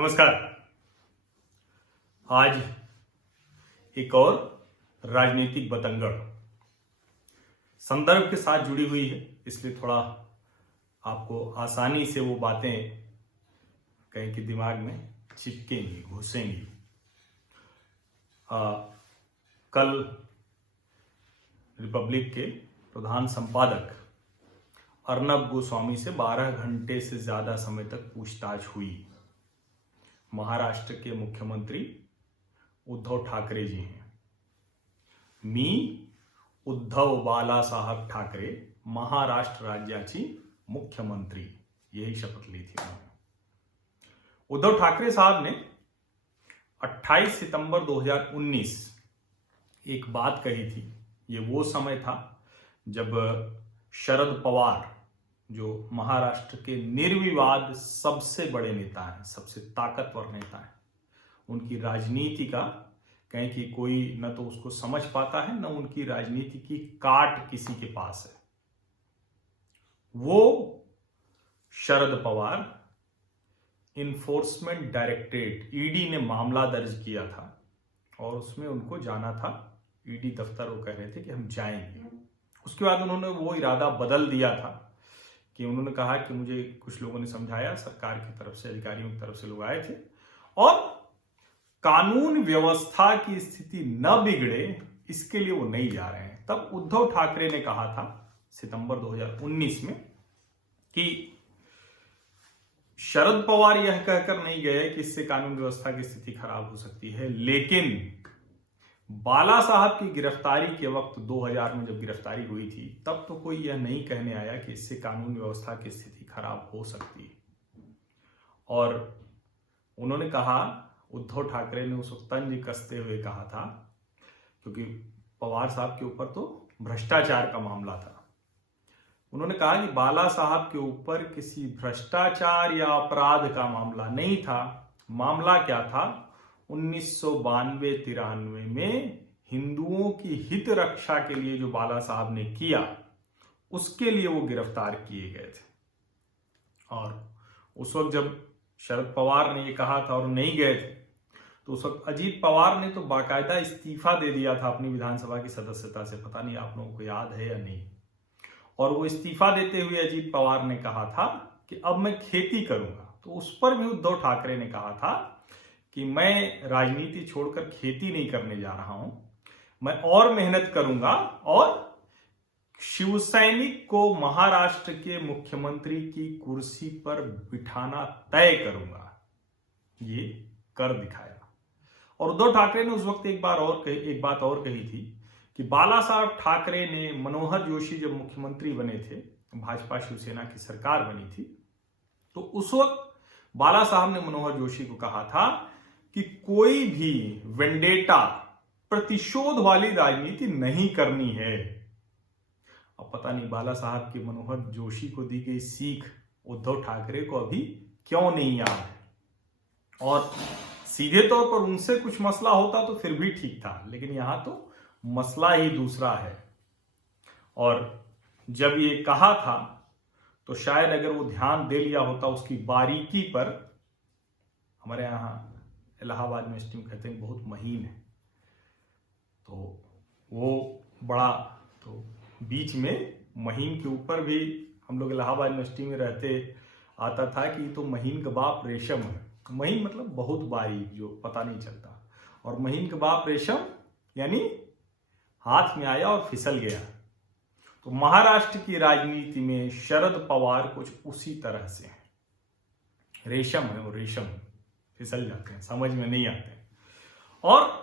नमस्कार। आज एक और राजनीतिक बतंगड़ संदर्भ के साथ जुड़ी हुई है, इसलिए थोड़ा आपको आसानी से वो बातें कहीं के दिमाग में चिपकेंगी, घुसेंगी। कल रिपब्लिक के प्रधान संपादक अर्नब गोस्वामी से 12 घंटे से ज्यादा समय तक पूछताछ हुई। महाराष्ट्र के मुख्यमंत्री उद्धव ठाकरे जी हैं। मी उद्धव बालासाहेब ठाकरे महाराष्ट्र राज्याची मुख्यमंत्री, यही शपथ ली थी उन्होंने। उद्धव ठाकरे साहब ने 28 सितंबर 2019 एक बात कही थी। ये वो समय था जब शरद पवार, जो महाराष्ट्र के निर्विवाद सबसे बड़े नेता हैं, सबसे ताकतवर नेता हैं, उनकी राजनीति का कहें कि कोई न तो उसको समझ पाता है, न उनकी राजनीति की काट किसी के पास है। वो Sharad Pawar enforcement directorate ED ने मामला दर्ज किया था और उसमें उनको जाना था। ईडी दफ्तर वो कह रहे थे कि हम जाएंगे। उसके बाद उन्होंने वो इरादा बदल दिया था कि उन्होंने कहा कि मुझे कुछ लोगों ने समझाया, सरकार की तरफ से, अधिकारियों की तरफ से लोग आए थे, और कानून व्यवस्था की स्थिति न बिगड़े इसके लिए वो नहीं जा रहे हैं। तब उद्धव ठाकरे ने कहा था सितंबर 2019 में कि शरद पवार यह कहकर नहीं गए कि इससे कानून व्यवस्था की स्थिति खराब हो सकती है, लेकिन बाला साहब की गिरफ्तारी के वक्त 2000 में जब गिरफ्तारी हुई थी, तब तो कोई यह नहीं कहने आया कि इससे कानून व्यवस्था की स्थिति खराब हो सकती है। और उन्होंने कहा, उद्धव ठाकरे ने उस वक्त तंज कसते हुए कहा था, क्योंकि पवार साहब के ऊपर तो भ्रष्टाचार का मामला था। उन्होंने कहा कि बाला साहब के ऊपर किसी भ्रष्टाचार या अपराध का मामला नहीं था। मामला क्या था? 1992-93 में हिंदुओं की हित रक्षा के लिए जो बाला साहब ने किया, उसके लिए वो गिरफ्तार किए गए थे। और उस वक्त जब शरद पवार ने ये कहा था और नहीं गए थे, तो उस वक्त अजीत पवार ने तो बाकायदा इस्तीफा दे दिया था अपनी विधानसभा की सदस्यता से। पता नहीं आप लोगों को याद है या नहीं। और वो इस्तीफा देते हुए अजीत पवार ने कहा था कि अब मैं खेती करूंगा। तो उस पर भी उद्धव ठाकरे ने कहा था कि मैं राजनीति छोड़कर खेती नहीं करने जा रहा हूं, मैं और मेहनत करूंगा और शिवसैनिक को महाराष्ट्र के मुख्यमंत्री की कुर्सी पर बिठाना तय करूंगा। ये कर दिखाया। और उद्धव ठाकरे ने उस वक्त एक बात और कही थी कि बाला साहब ठाकरे ने मनोहर जोशी जब मुख्यमंत्री बने थे, भाजपा शिवसेना की सरकार बनी थी, तो उस वक्त बाला साहब ने मनोहर जोशी को कहा था कि कोई भी वेंडेटा, प्रतिशोध वाली राजनीति नहीं करनी है। अब पता नहीं बाला साहब के मनोहर जोशी को दी गई सीख उद्धव ठाकरे को अभी क्यों नहीं याद है। और सीधे तौर पर उनसे कुछ मसला होता तो फिर भी ठीक था, लेकिन यहां तो मसला ही दूसरा है। और जब ये कहा था तो शायद अगर वो ध्यान दे लिया होता उसकी बारीकी पर, हमारे यहाँ इलाहाबाद में स्टीम कहते हैं बहुत महीन है, तो वो बड़ा, तो बीच में महीन के ऊपर भी हम लोग इलाहाबाद यूनिवर्सिटी में रहते आता था कि तो महीन का बाप रेशम है। महीन मतलब बहुत बारीक, जो पता नहीं चलता, और महीन का बाप रेशम यानी हाथ में आया और फिसल गया। तो महाराष्ट्र की राजनीति में शरद पवार कुछ उसी तरह से है। रेशम है वो, रेशम फिसल जाते हैं, समझ में नहीं आते हैं। और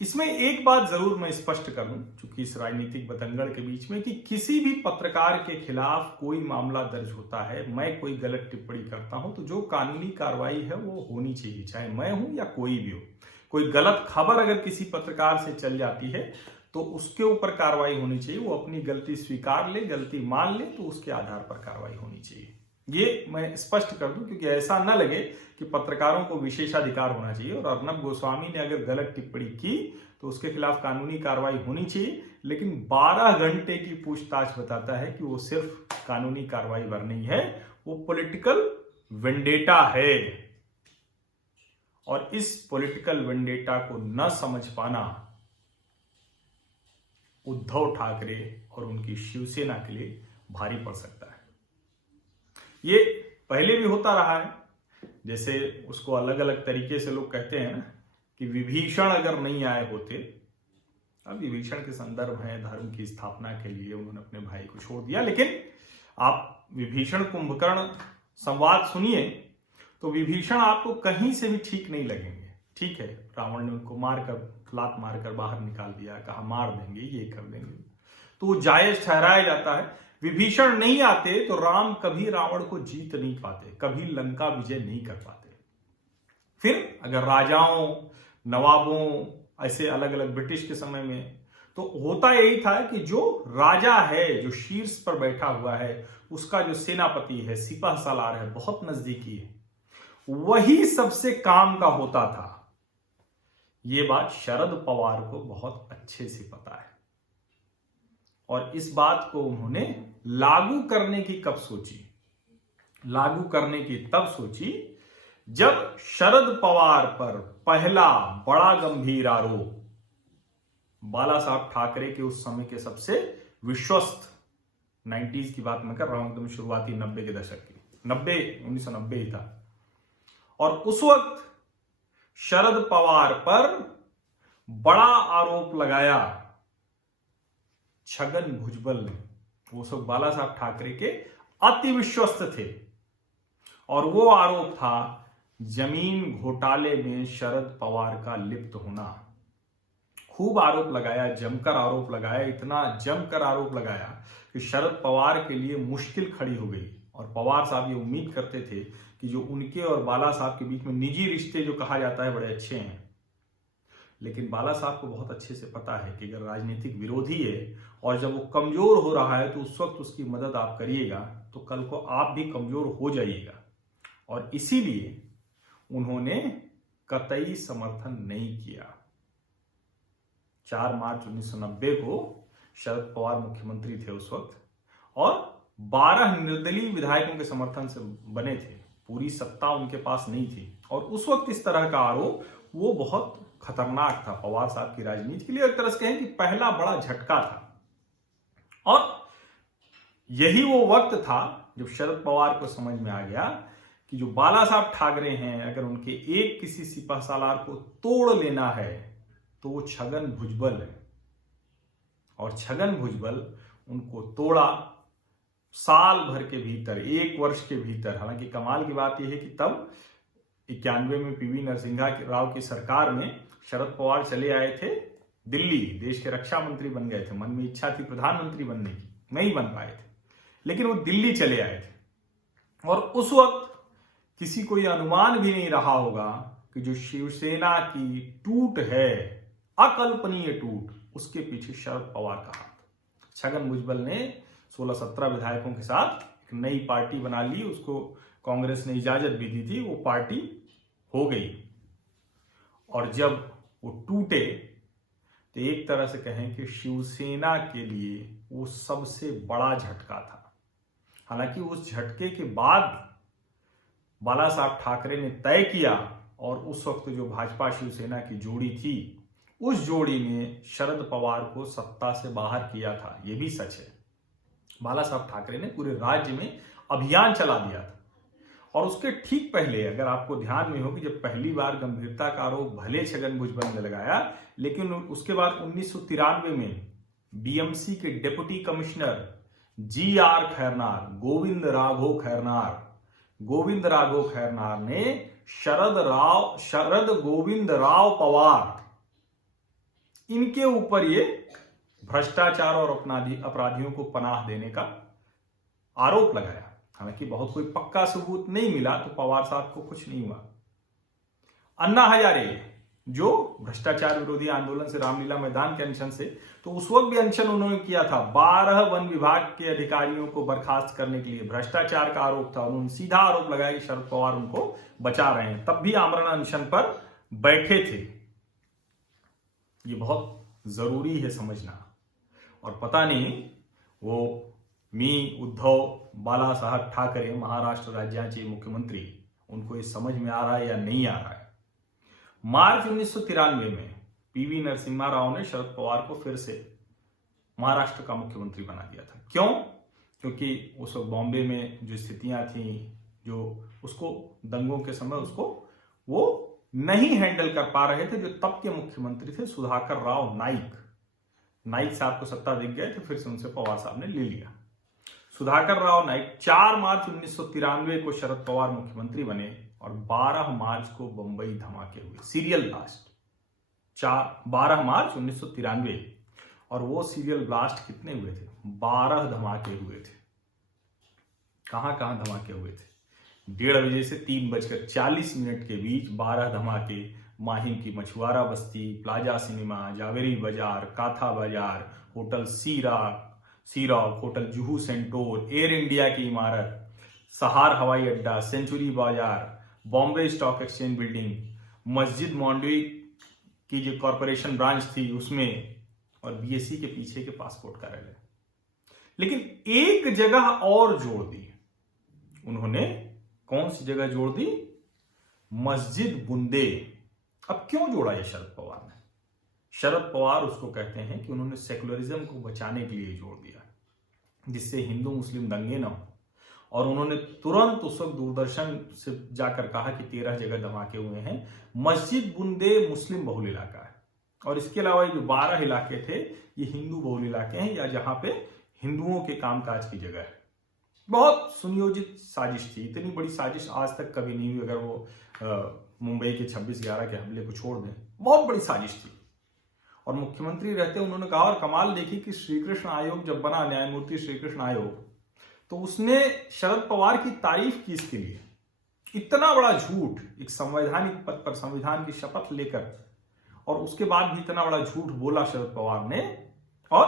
इसमें एक बात जरूर मैं स्पष्ट कर दूं, चूंकि इस राजनीतिक बतंगड़ के बीच में, कि किसी भी पत्रकार के खिलाफ कोई मामला दर्ज होता है, मैं कोई गलत टिप्पणी करता हूं, तो जो कानूनी कार्रवाई है वो होनी चाहिए, चाहे मैं हूं या कोई भी हो। कोई गलत खबर अगर किसी पत्रकार से चल जाती है तो उसके ऊपर कार्रवाई होनी चाहिए। वो अपनी गलती स्वीकार ले, गलती मान ले, तो उसके आधार पर कार्रवाई होनी चाहिए। ये मैं स्पष्ट कर दूं, क्योंकि ऐसा न लगे कि पत्रकारों को विशेषाधिकार होना चाहिए। और अर्नब गोस्वामी ने अगर गलत टिप्पणी की तो उसके खिलाफ कानूनी कार्रवाई होनी चाहिए, लेकिन 12 घंटे की पूछताछ बताता है कि वो सिर्फ कानूनी कार्रवाई भर नहीं है, वो पॉलिटिकल वेंडेटा है। और इस पॉलिटिकल वेंडेटा को न समझ पाना उद्धव ठाकरे और उनकी शिवसेना के लिए भारी पड़ सकता है। ये पहले भी होता रहा है, जैसे उसको अलग अलग तरीके से लोग कहते हैं ना कि विभीषण अगर नहीं आए होते, अब विभीषण के संदर्भ है धर्म की स्थापना के लिए उन्होंने अपने भाई को छोड़ दिया, लेकिन आप विभीषण कुंभकर्ण संवाद सुनिए तो विभीषण आपको कहीं से भी ठीक नहीं लगेंगे। ठीक है, रावण ने उनको मारकर लात मारकर बाहर निकाल दिया, कहा मार देंगे, ये कर देंगे, तो वो जायज ठहराया जाता है। विभीषण नहीं आते तो राम कभी रावण को जीत नहीं पाते, कभी लंका विजय नहीं कर पाते। फिर अगर राजाओं, नवाबों, ऐसे अलग अलग ब्रिटिश के समय में तो होता यही था कि जो राजा है, जो शीर्ष पर बैठा हुआ है, उसका जो सेनापति है, सिपह सालार है, बहुत नजदीकी है, वही सबसे काम का होता था। ये बात शरद पवार को बहुत अच्छे से पता है और इस बात को उन्होंने लागू करने की कब सोची? लागू करने की तब सोची जब शरद पवार पर पहला बड़ा गंभीर आरोप बाला साहब ठाकरे के उस समय के सबसे विश्वस्त, 90s की बात मैं कर रहा हूं, एकदम शुरुआती 90 के दशक की, 1990 ही था, और उस वक्त शरद पवार पर बड़ा आरोप लगाया छगन भुजबल ने। वो सब बाला साहब ठाकरे के अति विश्वस्त थे और वो आरोप था जमीन घोटाले में शरद पवार का लिप्त होना। खूब आरोप लगाया, जमकर आरोप लगाया, इतना जमकर आरोप लगाया कि शरद पवार के लिए मुश्किल खड़ी हो गई और पवार साहब ये उम्मीद करते थे कि जो उनके और बाला साहब के बीच में निजी रिश्ते जो कहा जाता है बड़े अच्छे हैं, लेकिन बाला साहब को बहुत अच्छे से पता है कि अगर राजनीतिक विरोधी है और जब वो कमजोर हो रहा है तो उस वक्त उसकी मदद आप करिएगा तो कल को आप भी कमजोर हो जाइएगा, और इसीलिए उन्होंने कतई समर्थन नहीं किया। 4 मार्च 1990 को शरद पवार मुख्यमंत्री थे उस वक्त और 12 निर्दलीय विधायकों के समर्थन से बने थे, पूरी सत्ता उनके पास नहीं थी, और उस वक्त इस तरह का आरोप वो बहुत खतरनाक था पवार साहब की राजनीति के लिए। एक तरह से कहें कि पहला बड़ा झटका था, और यही वो वक्त था जब शरद पवार को समझ में आ गया कि जो बाला साहब ठाकरे हैं, अगर उनके एक किसी सिपह सालार को तोड़ लेना है तो वो छगन भुजबल है, और छगन भुजबल उनको तोड़ा साल भर के भीतर, 1 वर्ष के भीतर। हालांकि कमाल की बात यह है कि तब 91 में पीवी नरसिम्हा राव की सरकार में शरद पवार चले आए थे दिल्ली, देश के रक्षा मंत्री बन गए थे, मन में इच्छा थी प्रधानमंत्री बनने की, नहीं बन पाए थे, लेकिन वो दिल्ली चले आए थे। और उस वक्त किसी को यह अनुमान भी नहीं रहा होगा कि जो शिवसेना की टूट है, अकल्पनीय टूट, उसके पीछे शरद पवार का हाथ। छगन भुजबल ने 16-17 विधायकों के साथ एक नई पार्टी बना ली, उसको कांग्रेस ने इजाजत भी दी थी, वो पार्टी हो गई, और जब वो टूटे तो एक तरह से कहें कि शिवसेना के लिए वो सबसे बड़ा झटका था। हालांकि उस झटके के बाद बाला साहब ठाकरे ने तय किया, और उस वक्त जो भाजपा शिवसेना की जोड़ी थी, उस जोड़ी ने शरद पवार को सत्ता से बाहर किया था, यह भी सच है। बाला साहब ठाकरे ने पूरे राज्य में अभियान चला दिया था, और उसके ठीक पहले अगर आपको ध्यान में हो कि जब पहली बार गंभीरता का आरोप भले छगन भुजबल ने लगाया, लेकिन उसके बाद 1993 में बीएमसी के deputy commissioner GR Khairnar, Govind Raghav Khairnar ने शरद गोविंद राव पवार, इनके ऊपर ये भ्रष्टाचार और अपराधियों को पनाह देने का आरोप लगाया। हालांकि बहुत कोई पक्का सबूत नहीं मिला तो पवार साहब को कुछ नहीं हुआ। अन्ना हजारे जो भ्रष्टाचार विरोधी आंदोलन से रामलीला मैदान के अनशन से, तो उस वक्त भी अनशन उन्होंने किया था। 12 वन विभाग के अधिकारियों को बर्खास्त करने के लिए भ्रष्टाचार का आरोप था, उन्होंने सीधा आरोप लगाया कि शरद पवार उनको बचा रहे हैं, तब भी आमरण अनशन पर बैठे थे। ये बहुत जरूरी है समझना, और पता नहीं वो उद्धव बाला साहब ठाकरे महाराष्ट्र राज्याचे मुख्यमंत्री, उनको ये समझ में आ रहा है या नहीं आ रहा है। मार्च 1993 में पीवी नरसिम्हा राव ने शरद पवार को फिर से महाराष्ट्र का मुख्यमंत्री बना दिया था। क्यों? क्योंकि उस वक्त बॉम्बे में जो स्थितियां थी, जो उसको दंगों के समय उसको वो नहीं हैंडल कर पा रहे थे। जो तब के मुख्यमंत्री थे सुधाकर राव नाइक साहब को सत्ता दिख गए थे, फिर से उनसे पवार साहब ने ले लिया। सुधाकर राव नाइक 4 मार्च 1993 को शरद पवार मुख्यमंत्री बने और 12 मार्च को बंबई धमाके हुए, सीरियल ब्लास्ट। 12 मार्च 1993 और वो सीरियल ब्लास्ट कितने हुए थे? 12 धमाके हुए थे। कहां कहां धमाके हुए थे? 1:30 बजे से 3:40 के बीच 12 धमाके माहिम की मछुआरा बस्ती, प्लाजा सिनेमा, जावेरी बाजार, काथा बाजार, hotel sea rock, hotel Juhu Centaur, Air India की इमारत, सहार हवाई अड्डा, सेंचुरी बाजार, बॉम्बे स्टॉक एक्सचेंज बिल्डिंग, मस्जिद मॉन्डवी की जो कॉरपोरेशन ब्रांच थी उसमें, और बीएससी के पीछे के पासपोर्ट कार्यालय। लेकिन एक जगह और जोड़ दी उन्होंने। कौन सी जगह जोड़ दी? मस्जिद बुंदे। अब क्यों जोड़ा ये शरद पवार ने? शरद पवार उसको कहते हैं कि उन्होंने सेकुलरिज्म को बचाने के लिए जोड़ दिया, जिससे हिंदू मुस्लिम दंगे ना हो। और उन्होंने तुरंत उस वक्त दूरदर्शन से जाकर कहा कि 13 जगह धमाके हुए हैं। मस्जिद बुंदे मुस्लिम बहुल इलाका है, और इसके अलावा जो 12 इलाके थे ये हिंदू बहुल इलाके हैं, या जहां पे हिंदुओं के कामकाज की जगह है। बहुत सुनियोजित साजिश थी। इतनी बड़ी साजिश आज तक कभी नहीं हुई, अगर वो मुंबई के 26/11 के हमले को छोड़ दें। बहुत बड़ी साजिश थी। और मुख्यमंत्री रहते उन्होंने कहा, और कमाल देखी कि श्रीकृष्ण आयोग जब बना, न्यायमूर्ति श्रीकृष्ण आयोग, तो उसने शरद पवार की तारीफ की इसके लिए। इतना बड़ा झूठ एक संवैधानिक पद पर, संविधान की शपथ लेकर, और उसके बाद भी इतना बड़ा झूठ बोला शरद पवार ने, और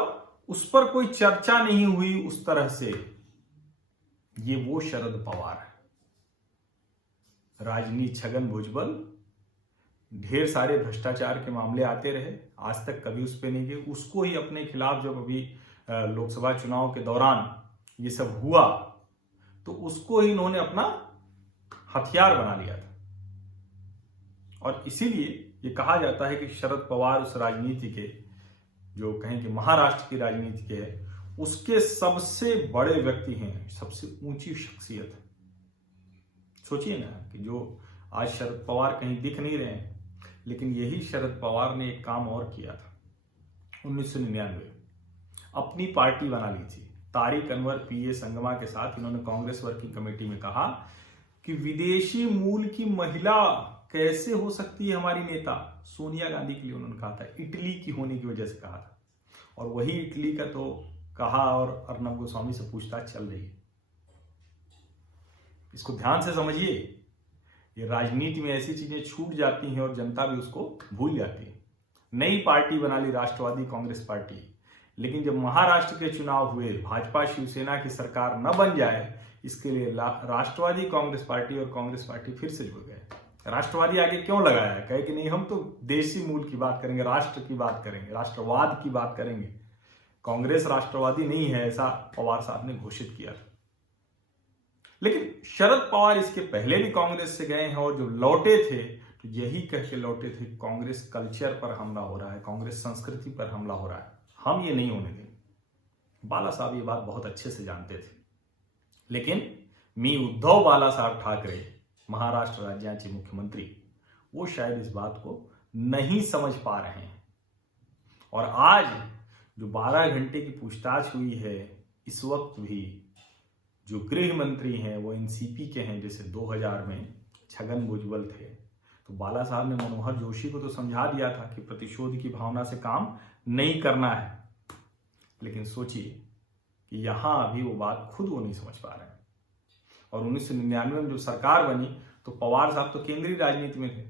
उस पर कोई चर्चा नहीं हुई उस तरह से। ये वो शरद पवार है। राजनीति छगन भुजबल, ढेर सारे भ्रष्टाचार के मामले आते रहे, आज तक कभी उस पर नहीं गए। उसको ही अपने खिलाफ जब अभी लोकसभा चुनाव के दौरान ये सब हुआ, तो उसको ही इन्होंने अपना हथियार बना लिया था। और इसीलिए ये कहा जाता है कि शरद पवार उस राजनीति के, जो कहें कि महाराष्ट्र की राजनीति के है, उसके सबसे बड़े व्यक्ति हैं, सबसे ऊंची शख्सियत है। सोचिए ना कि जो आज शरद पवार कहीं दिख नहीं रहे हैं, लेकिन यही शरद पवार ने एक काम और किया था। 1999 अपनी पार्टी बना ली थी। तारिक अनवर पीए संगमा के साथ इन्होंने कांग्रेस वर्किंग कमेटी में कहा कि विदेशी मूल की महिला कैसे हो सकती है हमारी नेता। सोनिया गांधी के लिए उन्होंने कहा था, इटली की होने की वजह से कहा था। और वही इटली का तो कहा, और अर्नब गोस्वामी से पूछताछ चल रही है। इसको ध्यान से समझिए। ये राजनीति में ऐसी चीजें छूट जाती हैं और जनता भी उसको भूल जाती है। नई पार्टी बना ली राष्ट्रवादी कांग्रेस पार्टी, लेकिन जब महाराष्ट्र के चुनाव हुए, भाजपा शिवसेना की सरकार न बन जाए, इसके लिए राष्ट्रवादी कांग्रेस पार्टी और कांग्रेस पार्टी फिर से जुड़ गए। राष्ट्रवादी आगे क्यों लगाया है? कहे कि नहीं, हम तो देशी मूल की बात करेंगे, राष्ट्र की बात करेंगे, राष्ट्रवाद की बात करेंगे। कांग्रेस राष्ट्रवादी नहीं है, ऐसा पवार साहब ने घोषित किया था। लेकिन शरद पवार इसके पहले भी कांग्रेस से गए हैं, और जो लौटे थे तो यही कह के लौटे थे, कांग्रेस कल्चर पर हमला हो रहा है, कांग्रेस संस्कृति पर हमला हो रहा है, हम ये नहीं होने देंगे। बाला साहब ये बात बहुत अच्छे से जानते थे। लेकिन मी उद्धव बालासाहेब ठाकरे, महाराष्ट्र राज्याचे मुख्यमंत्री, वो शायद इस बात को नहीं समझ पा रहे हैं। और आज जो 12 घंटे की पूछताछ हुई है, इस वक्त भी जो गृह मंत्री हैं वो एनसीपी के हैं। जैसे 2000 में छगन भुजबल थे, तो बाला साहब ने मनोहर जोशी को तो समझा दिया था कि प्रतिशोध की भावना से काम नहीं करना है। लेकिन सोचिए कि यहां अभी वो बात खुद वो नहीं समझ पा रहे हैं। और 1999 में जब सरकार बनी, तो पवार साहब तो केंद्रीय राजनीति में थे।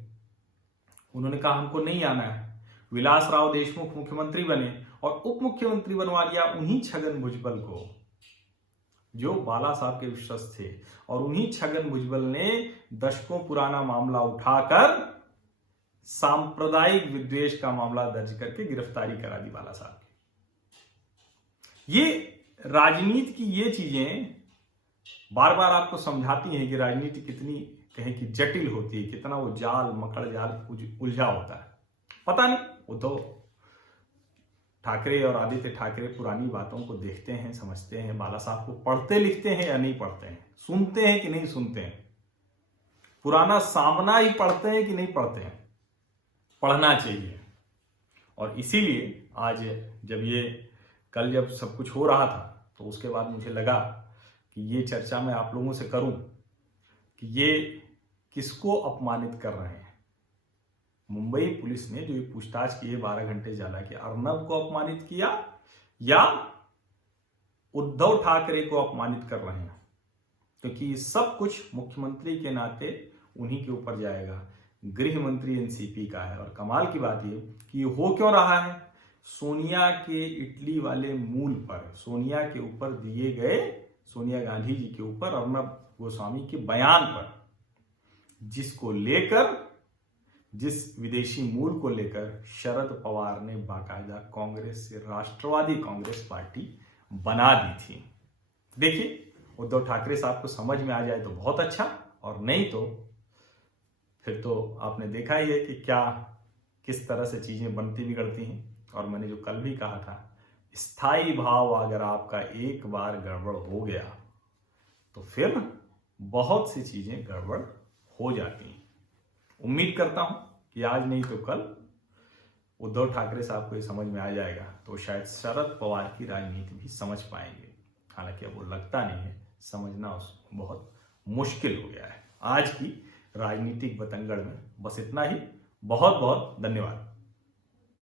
उन्होंने कहा हमको नहीं आना है। विलास राव देशमुख मुख्यमंत्री बने और उप मुख्यमंत्री बनवा दिया उन्हीं छगन भुजबल को, जो बाला साहब के विश्वस्त थे। और उन्हीं छगन भुजबल ने दशकों पुराना मामला उठाकर सांप्रदायिक विद्वेष का मामला दर्ज करके गिरफ्तारी करा दी बाला साहब की। ये राजनीति की ये चीजें बार बार आपको समझाती हैं कि राजनीति कितनी कहें कि जटिल होती है, कितना वो जाल मकड़ जाल उलझा होता है। पता नहीं, उद्धव ठाकरे और आदित्य ठाकरे पुरानी बातों को देखते हैं, समझते हैं, बाला साहब को पढ़ते लिखते हैं या नहीं पढ़ते हैं, सुनते हैं कि नहीं सुनते हैं, पुराना सामना ही पढ़ते हैं कि नहीं पढ़ते हैं। पढ़ना चाहिए। और इसीलिए आज कल जब सब कुछ हो रहा था तो उसके बाद मुझे लगा कि ये चर्चा मैं आप लोगों से करूं कि ये किसको अपमानित कर रहे हैं। मुंबई पुलिस ने जो ये पूछताछ की है 12 घंटे जाला कि अर्नब को अपमानित किया या उद्धव ठाकरे को अपमानित कर रहे हैं, क्योंकि सब कुछ मुख्यमंत्री के नाते उन्हीं के ऊपर जाएगा। गृह मंत्री एनसीपी का है। और कमाल की बात ये कि ये हो क्यों रहा है, सोनिया के इटली वाले मूल पर, सोनिया के ऊपर दिए गए, सोनिया गांधी जी के ऊपर अर्नब गोस्वामी के बयान पर, जिसको लेकर, जिस विदेशी मूल को लेकर शरद पवार ने बाकायदा कांग्रेस से राष्ट्रवादी कांग्रेस पार्टी बना दी थी। देखिए, उद्धव ठाकरे साहब को समझ में आ जाए तो बहुत अच्छा, और नहीं तो फिर तो आपने देखा ही है कि किस तरह से चीजें बनती बिगड़ती हैं। और मैंने जो कल भी कहा था, स्थायी भाव अगर आपका एक बार गड़बड़ हो गया तो फिर बहुत सी चीजें गड़बड़ हो जाती हैं। उम्मीद करता हूं कि आज नहीं तो कल उद्धव ठाकरे साहब को ये समझ में आ जाएगा तो शायद शरद पवार की राजनीति भी समझ पाएंगे। हालांकि अब वो लगता नहीं है, समझना बहुत मुश्किल हो गया है। आज की राजनीतिक बतंगड़ में बस इतना ही। बहुत बहुत धन्यवाद।